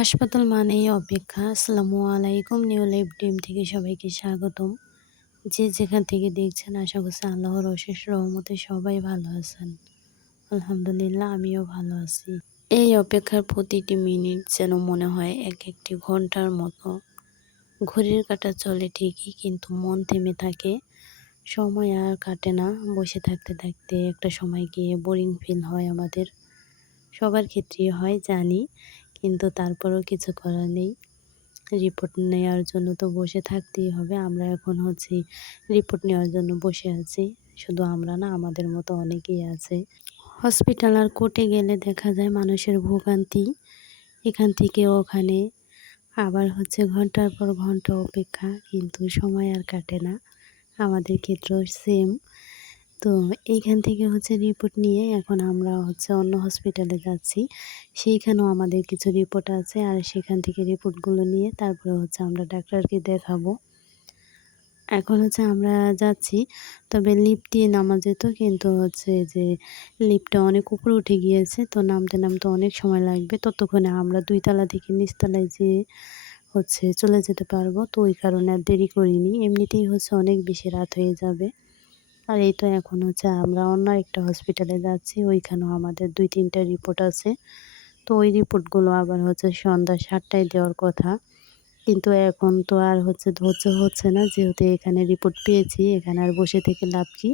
হাসপাতাল মানেই অপেক্ষা। আসসালামু আলাইকুম। নিউ লাইফ ড্রিম থেকে সবাইকে স্বাগতম। যে যেখান থেকে দেখছেন আশা করছি আল্লাহর অশেষ রহমতে সবাই ভালো আছেন। আলহামদুলিল্লাহ আমিও ভালো আছি। এই অপেক্ষার প্রতিটি মিনিট যেন মনে হয় এক একটি ঘন্টার মতো। ঘড়ির কাঁটা চলে ঠিকই কিন্তু মন থেমে থাকে। সময় আর কাটে না। বসে থাকতে থাকতে একটা সময় গিয়ে বোরিং ফিল হয় আমাদের। সবার ক্ষেত্রেই হয় জানি, কিন্তু তারপরেও কিছু করার নেই। রিপোর্ট নেওয়ার জন্য তো বসে থাকতেই হবে। আমরা এখন রিপোর্ট নেওয়ার জন্য বসে আছি। শুধু আমরা না, আমাদের মতো অনেকেই আছে। হসপিটাল আর কোর্টে গেলে দেখা যায় মানুষের ভোগান্তি। এখান থেকে ওখানে, আবার ঘন্টার পর ঘন্টা অপেক্ষা, কিন্তু সময় আর কাটে না। আমাদের ক্ষেত্রেও সেম। তো এইখান থেকে রিপোর্ট নিয়ে এখন আমরা অন্য হসপিটালে যাচ্ছি। সেইখানেও আমাদের কিছু রিপোর্ট আছে, আর সেখান থেকে রিপোর্টগুলো নিয়ে তারপরে আমরা ডাক্তারকে দেখাবো। এখন আমরা যাচ্ছি, তবে লিফট দিয়ে নামা যেত, কিন্তু যে লিফটটা অনেক উপরে উঠে গিয়েছে, তো নামতে নামতে অনেক সময় লাগবে। ততক্ষণে আমরা ২ তলা থেকে নিচতলায় যেয়ে চলে যেতে পারবো। তো ওই কারণে আর দেরি করিনি। এমনিতেই অনেক বেশি রাত হয়ে যাবে। আর এই তো এখন আমরা অন্য একটা হসপিটালে যাচ্ছি। ওইখানেও আমাদের ২-৩টা রিপোর্ট আছে। তো ওই রিপোর্টগুলো আবার সন্ধ্যা ৭টায় দেওয়ার কথা। কিন্তু এখন তো আর ধৈর্য হচ্ছে না, যেহেতু এখানে রিপোর্ট পেয়েছি, এখানে আর বসে থেকে লাভ কি?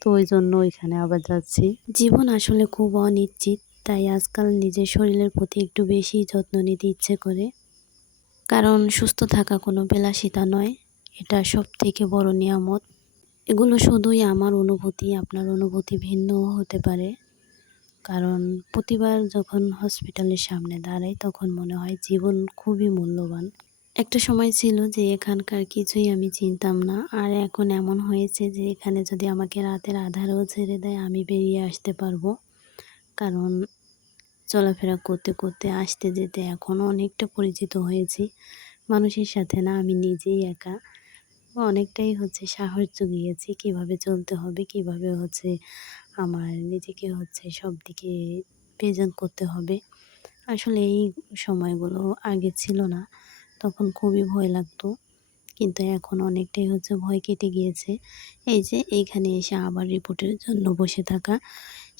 তো ওইজন্য ওইখানে আবার যাচ্ছি। জীবন আসলে খুব অনিশ্চিত, তাই আজকাল নিজের শরীরের প্রতি একটু বেশিই যত্ন নিতে ইচ্ছে করে। কারণ সুস্থ থাকা কোনো বিলাসিতা নয়, এটা সবথেকে বড় নিয়ামত। এগুলো শুধুই আমার অনুভূতি, আপনার অনুভূতি ভিন্নও হতে পারে। কারণ প্রতিবার যখন হসপিটালের সামনে দাঁড়াই তখন মনে হয় জীবন খুবই মূল্যবান। একটা সময় ছিল যে এখানকার কিছুই আমি চিনতাম না, আর এখন এমন হয়েছে যে এখানে যদি আমাকে রাতের আঁধারেও ছেড়ে দেয় আমি বেরিয়ে আসতে পারবো। কারণ চলাফেরা করতে করতে আসতে যেতে এখন অনেকটা পরিচিত হয়েছি মানুষের সাথে। না, আমি নিজেই একা অনেকটাই সাহস জুগিয়েছি কিভাবে চলতে হবে, কিভাবে আমার নিজেকে সব দিকে প্রেজেন্ট করতে হবে। আসলে এই সময়গুলো আগে ছিল না, তখন খুবই ভয় লাগতো, কিন্তু এখন অনেকটাই ভয় কেটে গিয়েছে। এই যে এইখানে এসে আবার রিপোর্টের জন্য বসে থাকা,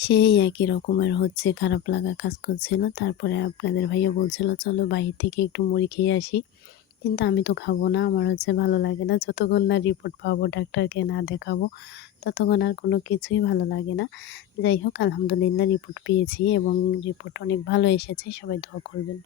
সেই একই রকমের খারাপ লাগা কাজ করছিল। তারপরে আপনাদের ভাইয়া বলছিল চলো বাহির থেকে একটু মুড়ি খেয়ে আসি, কিন্তু আমি তো খাবো না। আমার ভালো লাগে না, যতক্ষণ না রিপোর্ট পাবো, ডাক্তারকে না দেখাবো, ততক্ষণ আর কোনো কিছুই ভালো লাগে না। যাই হোক, আলহামদুলিল্লাহ রিপোর্ট পেয়েছি এবং রিপোর্ট অনেক ভালো এসেছে। সবাই দোয়া করবেন।